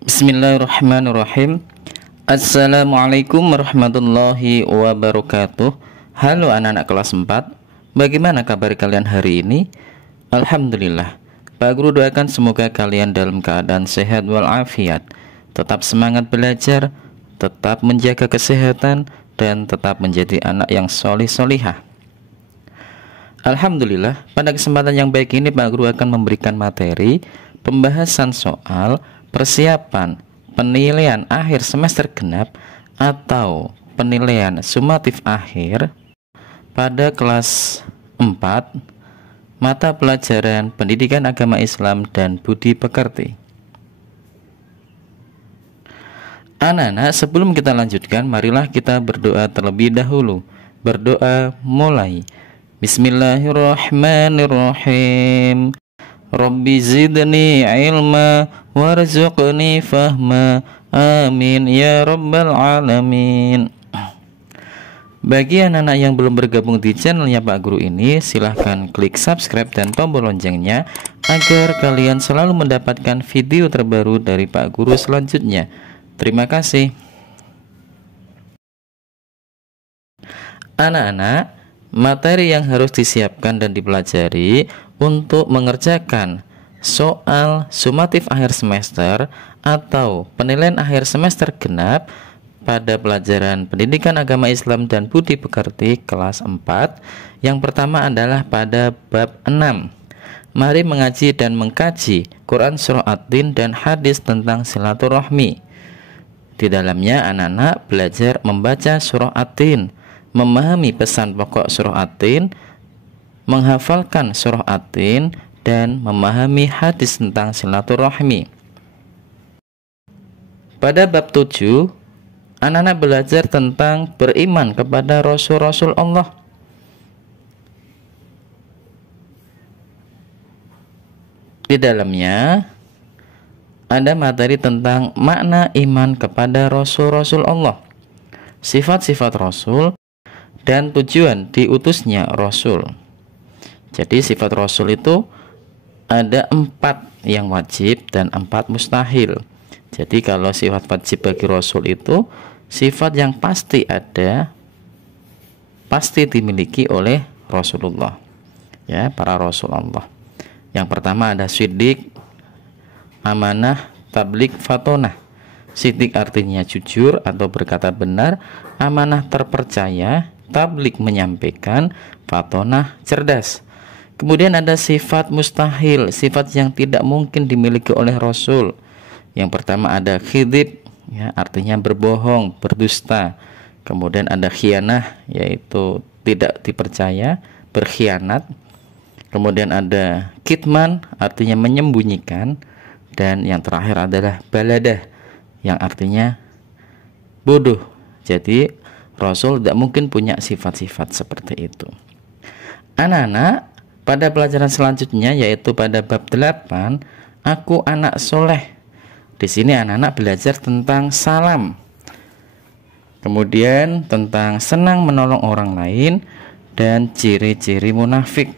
Bismillahirrahmanirrahim. Assalamualaikum warahmatullahi wabarakatuh. Halo anak-anak kelas 4. Bagaimana kabar kalian hari ini? Alhamdulillah. Pak Guru doakan semoga kalian dalam keadaan sehat walafiat, tetap semangat belajar, tetap menjaga kesehatan, dan tetap menjadi anak yang solih-solihah. Alhamdulillah, pada kesempatan yang baik ini Pak Guru akan memberikan materi pembahasan soal persiapan penilaian akhir semester genap atau penilaian sumatif akhir pada kelas 4 mata pelajaran Pendidikan Agama Islam dan Budi Pekerti. Anak-anak, sebelum kita lanjutkan, marilah kita berdoa terlebih dahulu. Berdoa mulai. Bismillahirrahmanirrahim. Rabbi zidni ilma warzuqni fahma, amin ya rabbal alamin. Bagi anak-anak yang belum bergabung di channelnya Pak Guru ini, silahkan klik subscribe dan tombol loncengnya agar kalian selalu mendapatkan video terbaru dari Pak Guru selanjutnya. Terima kasih. Anak-anak, materi yang harus disiapkan dan dipelajari untuk mengerjakan soal sumatif akhir semester atau penilaian akhir semester genap pada pelajaran Pendidikan Agama Islam dan Budi Pekerti kelas 4. Yang pertama adalah pada bab 6. Mari mengaji dan mengkaji Quran Surah At-Tin dan hadis tentang silaturahmi. Di dalamnya anak-anak belajar membaca Surah At-Tin, memahami pesan pokok Surah At-Tin, menghafalkan Surah At-Tin, dan memahami hadis tentang silaturahmi. Pada bab 7, anak-anak belajar tentang beriman kepada Rasul-Rasul Allah. Di dalamnya ada materi tentang makna iman kepada Rasul-Rasul Allah, sifat-sifat Rasul, dan tujuan diutusnya Rasul. Jadi sifat Rasul itu ada 4 yang wajib dan 4 mustahil. Jadi kalau sifat wajib bagi Rasul itu sifat yang pasti ada, pasti dimiliki oleh Rasulullah, ya, para Rasul Allah. Yang pertama ada siddiq, amanah, tabligh, fatonah. Siddiq artinya jujur atau berkata benar, amanah terpercaya, tabligh menyampaikan, fatonah cerdas. Kemudian ada sifat mustahil, sifat yang tidak mungkin dimiliki oleh Rasul. Yang pertama ada khidib, ya, artinya berbohong, berdusta. Kemudian ada khianah, yaitu tidak dipercaya, berkhianat. Kemudian ada kitman, artinya menyembunyikan. Dan yang terakhir adalah baladah, yang artinya bodoh. Jadi Rasul tidak mungkin punya sifat-sifat seperti itu. Anak-anak, pada pelajaran selanjutnya yaitu pada bab 8, aku anak soleh. Di sini anak-anak belajar tentang salam, kemudian tentang senang menolong orang lain, dan ciri-ciri munafik.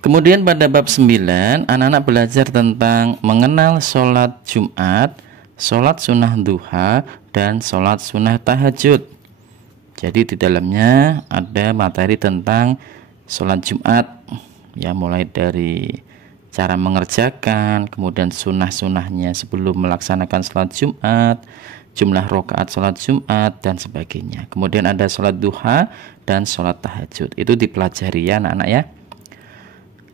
Kemudian pada bab 9, anak-anak belajar tentang mengenal sholat Jumat, sholat sunnah duha, dan sholat sunnah tahajud. Jadi di dalamnya ada materi tentang sholat Jumat, ya, mulai dari cara mengerjakan, kemudian sunnah-sunnahnya sebelum melaksanakan sholat Jumat, jumlah rakaat sholat Jumat, dan sebagainya. Kemudian ada sholat duha dan sholat tahajud. Itu dipelajari ya anak-anak ya.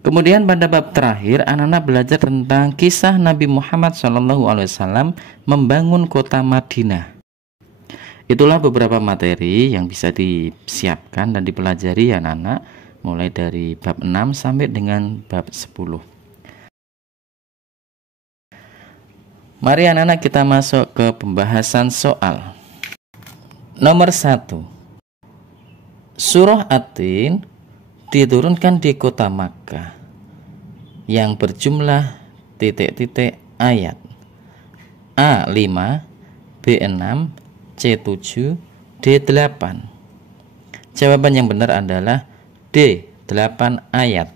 Kemudian pada bab terakhir anak-anak belajar tentang kisah Nabi Muhammad SAW membangun kota Madinah. Itulah beberapa materi yang bisa disiapkan dan dipelajari ya anak-anak, mulai dari bab 6 sampai dengan bab 10. Mari anak-anak kita masuk ke pembahasan soal. Nomor 1. Surah At-Tin diturunkan di kota Makkah yang berjumlah titik-titik ayat A5, B6, C7, D8. Jawaban yang benar adalah D8 ayat.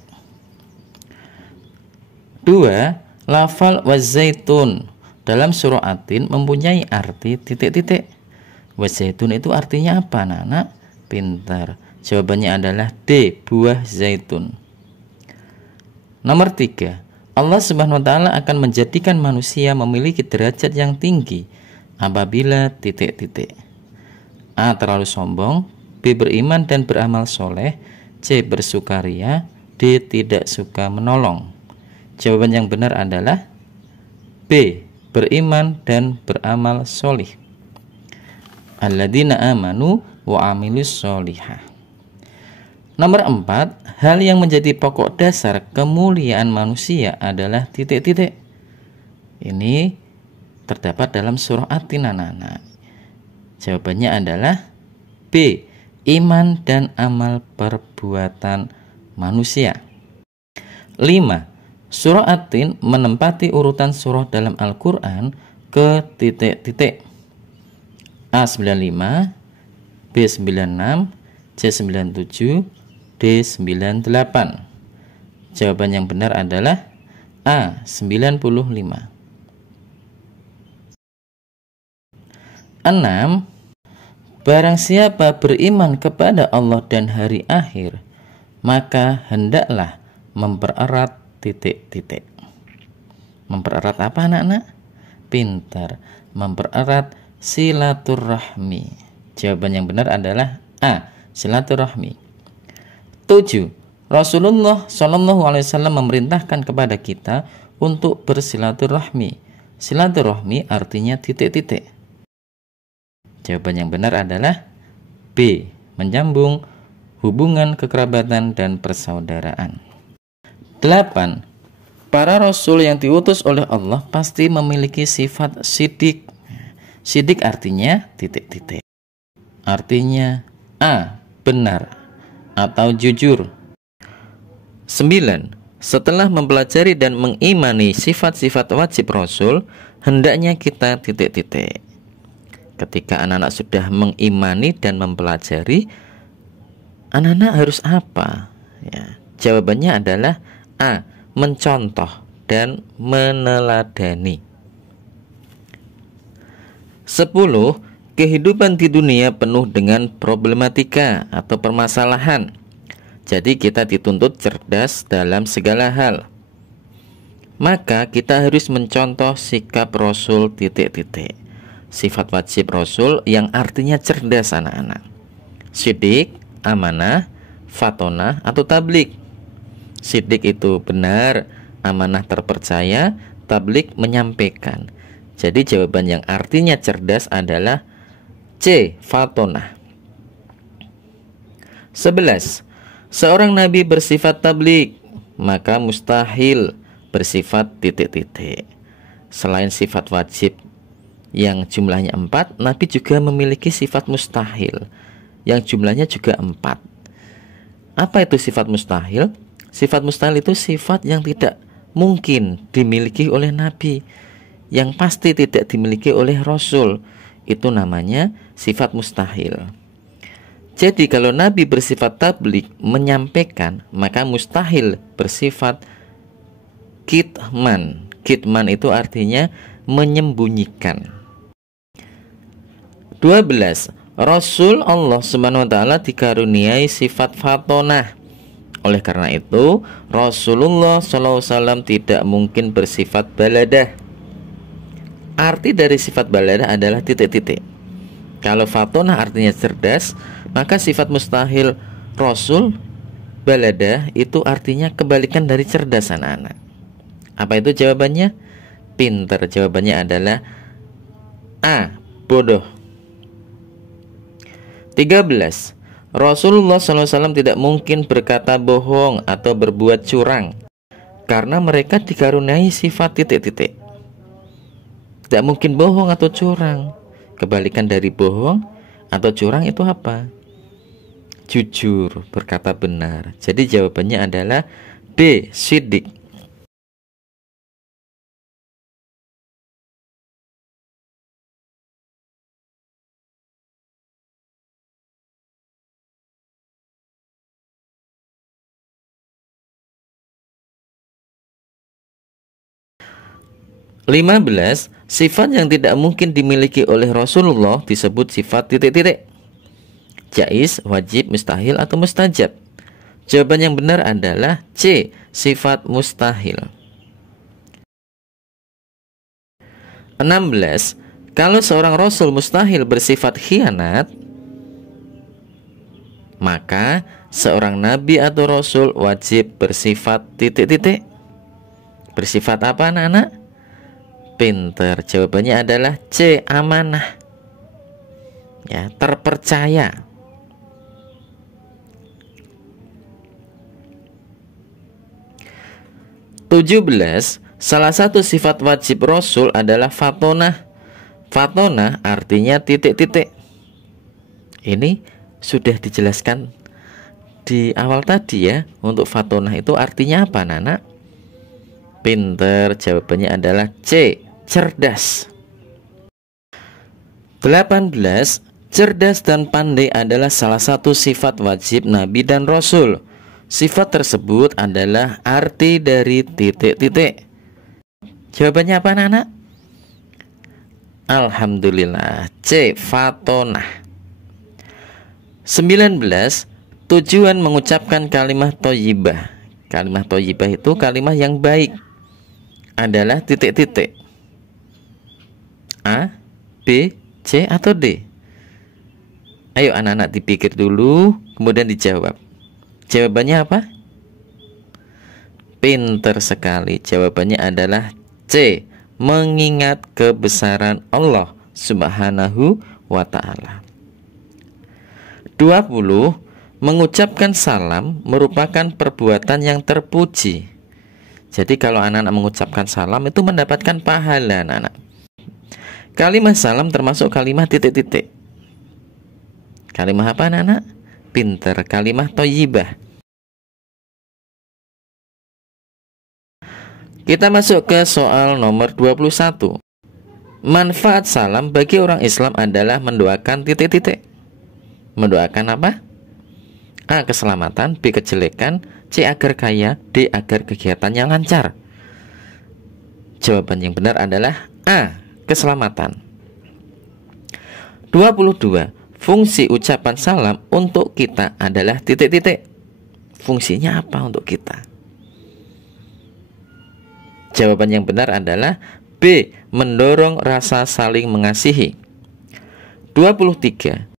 2. Lafal wazaitun dalam surah At-Tin mempunyai arti titik-titik. Wazaitun itu artinya apa, anak-anak? Pintar. Jawabannya adalah D, buah zaitun. Nomor 3, Allah Subhanahu wa taala akan menjadikan manusia memiliki derajat yang tinggi apabila titik-titik. A. Terlalu sombong, B. Beriman dan beramal soleh, C. Bersukaria, D. Tidak suka menolong. Jawaban yang benar adalah B. Beriman dan beramal solih. Alladzina amanu wa amilus solihah. Nomor 4, hal yang menjadi pokok dasar kemuliaan manusia adalah titik-titik. Ini terdapat dalam surah At-Tin, anak-anak. Jawabannya adalah B. Iman dan amal perbuatan manusia. 5. Surah At-Tin menempati urutan surah dalam Al-Quran ke titik-titik. A 95, B 96, C 97, D 98. Jawaban yang benar adalah A 95. 6. Barang siapa beriman kepada Allah dan hari akhir, maka hendaklah mempererat titik-titik. Mempererat apa, anak-anak? Pintar. Mempererat silaturahmi. Jawaban yang benar adalah A, silaturahmi. 7. Rasulullah SAW memerintahkan kepada kita untuk bersilaturahmi. Silaturahmi artinya titik-titik. Jawaban yang benar adalah B, menyambung hubungan kekerabatan dan persaudaraan. 8. Para rasul yang diutus oleh Allah pasti memiliki sifat sidik. Sidik artinya titik-titik. Artinya A, benar atau jujur. 9. Setelah mempelajari dan mengimani sifat-sifat wajib rasul, hendaknya kita titik-titik. Ketika anak-anak sudah mengimani dan mempelajari, anak-anak harus apa? Ya, jawabannya adalah A, mencontoh dan meneladani. 10. Kehidupan di dunia penuh dengan problematika atau permasalahan. Jadi kita dituntut cerdas dalam segala hal. Maka kita harus mencontoh sikap Rasul titik-titik. Sifat wajib Rasul yang artinya cerdas, anak-anak. Sidik, amanah, fatonah atau tablik. Sidik itu benar, amanah terpercaya, tablik menyampaikan. Jadi jawaban yang artinya cerdas adalah C, fatonah. 11. Seorang nabi bersifat tablik, maka mustahil bersifat titik-titik. Selain sifat wajib yang jumlahnya 4, nabi juga memiliki sifat mustahil yang jumlahnya juga 4. Apa itu sifat mustahil? Sifat mustahil itu sifat yang tidak mungkin dimiliki oleh nabi, yang pasti tidak dimiliki oleh rasul. Itu namanya sifat mustahil. Jadi kalau nabi bersifat tablik, menyampaikan, maka mustahil bersifat kitman. Kitman itu artinya menyembunyikan. 12. Rasul Allah Subhanahu wa taala dikaruniai sifat fatonah. Oleh karena itu, Rasulullah SAW tidak mungkin bersifat baladah. Arti dari sifat baladah adalah titik-titik. Kalau fatonah artinya cerdas, maka sifat mustahil Rasul baladah itu artinya kebalikan dari cerdas, anak-anak. Apa itu jawabannya? Pintar. Jawabannya adalah A, bodoh. 13. Rasulullah SAW tidak mungkin berkata bohong atau berbuat curang, karena mereka dikaruniai sifat titik-titik. Tidak mungkin bohong atau curang. Kebalikan dari bohong atau curang itu apa? Jujur, berkata benar. Jadi jawabannya adalah B, sidik. 15. Sifat yang tidak mungkin dimiliki oleh Rasulullah disebut sifat titik-titik. Jaiz, wajib, mustahil, atau mustajab. Jawaban yang benar adalah C, sifat mustahil. 16. Kalau seorang Rasul mustahil bersifat khianat, maka seorang Nabi atau Rasul wajib bersifat titik-titik. Bersifat apa anak-anak? Pinter. Jawabannya adalah C, amanah. Ya, terpercaya. (17) Salah satu sifat wajib Rasul adalah fatonah. Fatonah artinya titik-titik. Ini sudah dijelaskan di awal tadi ya. Untuk fatonah itu artinya apa, Nana? Pinter. Jawabannya adalah C, cerdas. 18. Cerdas dan pandai adalah salah satu sifat wajib Nabi dan Rasul. Sifat tersebut adalah arti dari titik-titik. Jawabannya apa, anak-anak? Alhamdulillah, C, fatonah. 19. Tujuan mengucapkan kalimat thayyibah. Kalimat thayyibah itu kalimat yang baik adalah titik-titik. A, B, C, atau D? Ayo anak-anak dipikir dulu, kemudian dijawab. Jawabannya apa? Pinter sekali. Jawabannya adalah C, mengingat kebesaran Allah Subhanahu wa ta'ala. 20. Mengucapkan salam merupakan perbuatan yang terpuji. Jadi kalau anak-anak mengucapkan salam itu mendapatkan pahala, anak-anak. Kalimat salam termasuk kalimat titik-titik. Kalimat apa, anak-anak? Pinter. Kalimat thayyibah. Kita masuk ke soal nomor 21. Manfaat salam bagi orang Islam adalah mendoakan titik-titik. Mendoakan apa? A, keselamatan, B, kejelekan, C, agar kaya, D, agar kegiatannya lancar. Jawaban yang benar adalah A, keselamatan. 22. Fungsi ucapan salam untuk kita adalah titik-titik. Fungsinya apa untuk kita? Jawaban yang benar adalah B, mendorong rasa saling mengasihi. 23.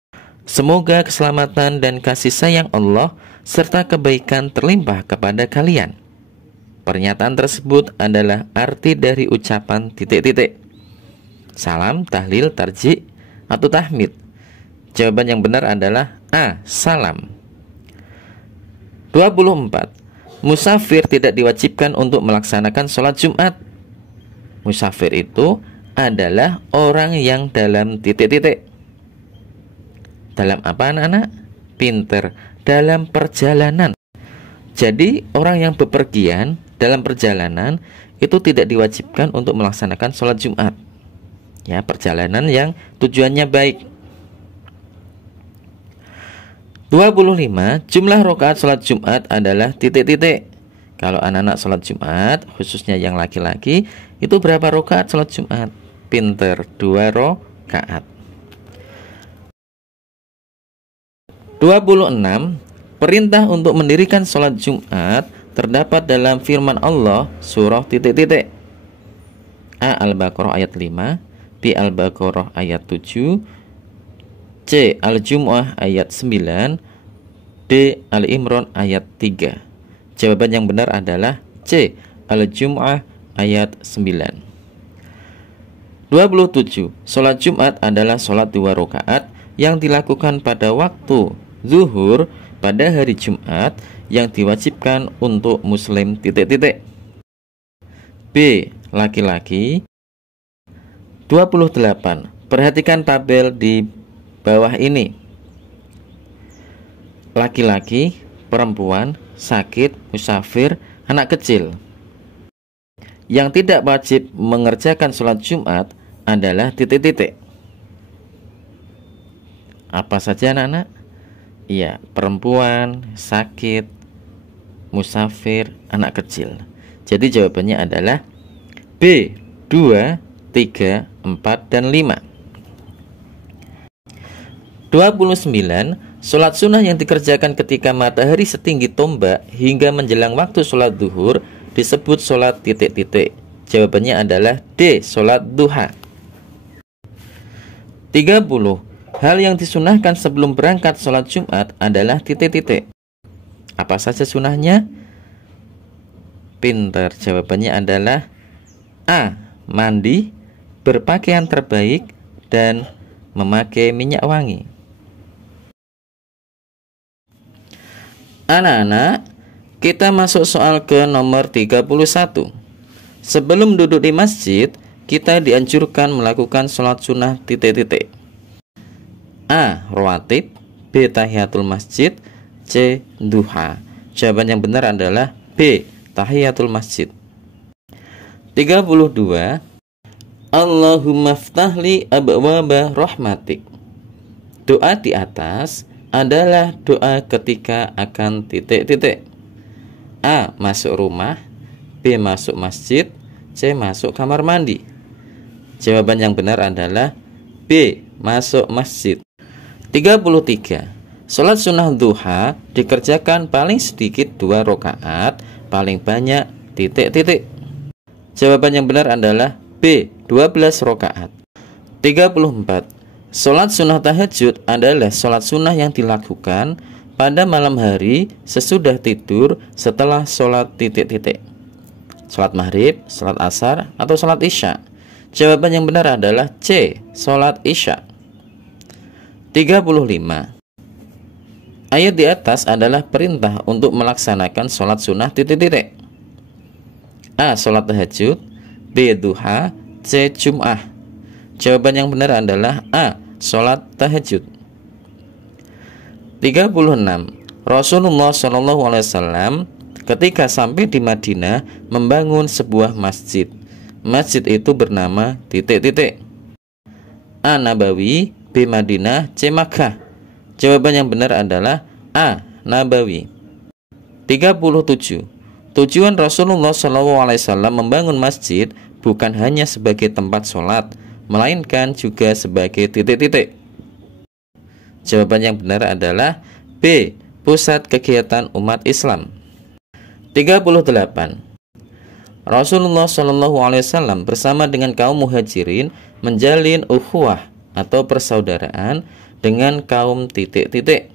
Semoga keselamatan dan kasih sayang Allah serta kebaikan terlimpah kepada kalian. Pernyataan tersebut adalah arti dari ucapan titik-titik. Salam, tahlil, tarji, atau tahmid. Jawaban yang benar adalah A, salam. 24. Musafir tidak diwajibkan untuk melaksanakan sholat Jumat. Musafir itu adalah orang yang dalam titik-titik. Dalam apa, anak-anak? Pinter. Dalam perjalanan. Jadi orang yang bepergian dalam perjalanan itu tidak diwajibkan untuk melaksanakan sholat Jumat. Ya, perjalanan yang tujuannya baik. 25. Jumlah rakaat sholat Jumat adalah titik-titik. Kalau anak-anak sholat Jumat, khususnya yang laki-laki, itu berapa rakaat sholat Jumat? Pinter. 2 rakaat. 26. Perintah untuk mendirikan sholat Jumat terdapat dalam firman Allah surah titik-titik. A, Al-Baqarah ayat 5, B, Al-Baqarah ayat 7, C, Al-Jumu'ah ayat 9, D, Al-Imran ayat 3. Jawaban yang benar adalah C, Al-Jumu'ah ayat 9. 27. Sholat Jumat adalah sholat 2 rakaat yang dilakukan pada waktu zuhur pada hari Jumat yang diwajibkan untuk muslim titik-titik. B, laki-laki. 28. Perhatikan tabel di bawah ini. Laki-laki, perempuan, sakit, musafir, anak kecil. Yang tidak wajib mengerjakan sholat Jumat adalah titik-titik. Apa saja, anak-anak? Iya, perempuan, sakit, musafir, anak kecil. Jadi jawabannya adalah B, 2 3, 4, dan 5. 29. Sholat sunnah yang dikerjakan ketika matahari setinggi tombak hingga menjelang waktu sholat duhur disebut sholat titik-titik. Jawabannya adalah D. Sholat duha. 30. Hal yang disunahkan sebelum berangkat sholat Jumat adalah titik-titik. Apa saja sunahnya? Pintar, jawabannya adalah A. Mandi, berpakaian terbaik, dan memakai minyak wangi. Anak-anak, kita masuk soal ke nomor 31. Sebelum duduk di masjid, kita dianjurkan melakukan sholat sunnah titik-titik. A. Rawatib, B. Tahiyatul masjid, C. Duha. Jawaban yang benar adalah B. Tahiyatul masjid. 32. Allahumma ftahli abwaba rahmatik. Doa di atas adalah doa ketika akan titik-titik. A. Masuk rumah, B. Masuk masjid, C. Masuk kamar mandi. Jawaban yang benar adalah B. Masuk masjid. 33. Sholat sunnah duha dikerjakan paling sedikit 2 rakaat, paling banyak titik-titik. Jawaban yang benar adalah B. 12 rakaat. 34. Sholat sunnah tahajud adalah sholat sunnah yang dilakukan pada malam hari sesudah tidur setelah sholat titik-titik. Sholat maghrib, sholat asar, atau sholat isya. Jawaban yang benar adalah C. Sholat isya. 35. Ayat di atas adalah perintah untuk melaksanakan sholat sunnah titik-titik. A. Sholat tahajud, B. Duha, C. Jum'ah. Jawaban yang benar adalah A. Sholat tahajud. 36. Rasulullah SAW ketika sampai di Madinah membangun sebuah masjid. Masjid itu bernama titik-titik. A. Nabawi, B. Madinah, C. Makkah. Jawaban yang benar adalah A. Nabawi. 37. Tujuan Rasulullah SAW membangun masjid bukan hanya sebagai tempat sholat, melainkan juga sebagai titik-titik. Jawaban yang benar adalah B. Pusat kegiatan umat Islam. 38. Rasulullah SAW bersama dengan kaum muhajirin menjalin ukhuwah atau persaudaraan dengan kaum titik-titik.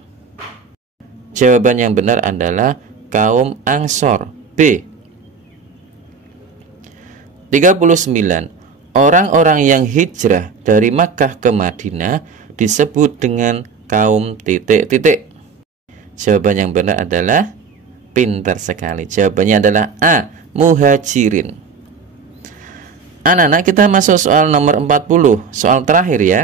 Jawaban yang benar adalah kaum Ansor. B. 39. Orang-orang yang hijrah dari Makkah ke Madinah disebut dengan kaum titik-titik. Jawaban yang benar adalah pintar sekali. Jawabannya adalah A. Muhajirin. Anak-anak, kita masuk soal nomor 40. Soal terakhir ya.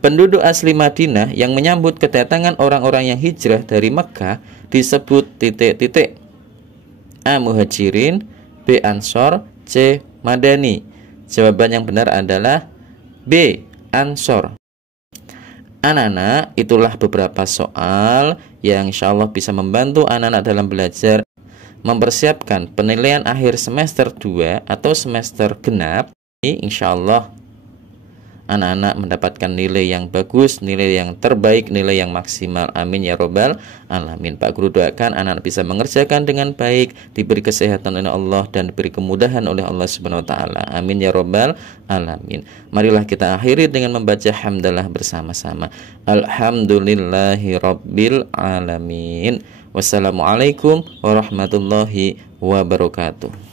Penduduk asli Madinah yang menyambut kedatangan orang-orang yang hijrah dari Makkah disebut titik-titik. A. Muhajirin, B. Ansor, C. Madani. Jawaban yang benar adalah B. Ansor. Anak-anak, itulah beberapa soal yang insya Allah bisa membantu anak-anak dalam belajar mempersiapkan penilaian akhir semester 2 atau semester genap. Insya Allah anak-anak mendapatkan nilai yang bagus, nilai yang terbaik, nilai yang maksimal. Amin ya robbal alamin. Pak Guru doakan anak-anak bisa mengerjakan dengan baik, diberi kesehatan oleh Allah dan diberi kemudahan oleh Allah Subhanahu wa taala. Amin ya robbal alamin. Marilah kita akhiri dengan membaca hamdalah bersama-sama. Alhamdulillahi rabbil alamin. Wassalamualaikum warahmatullahi wabarakatuh.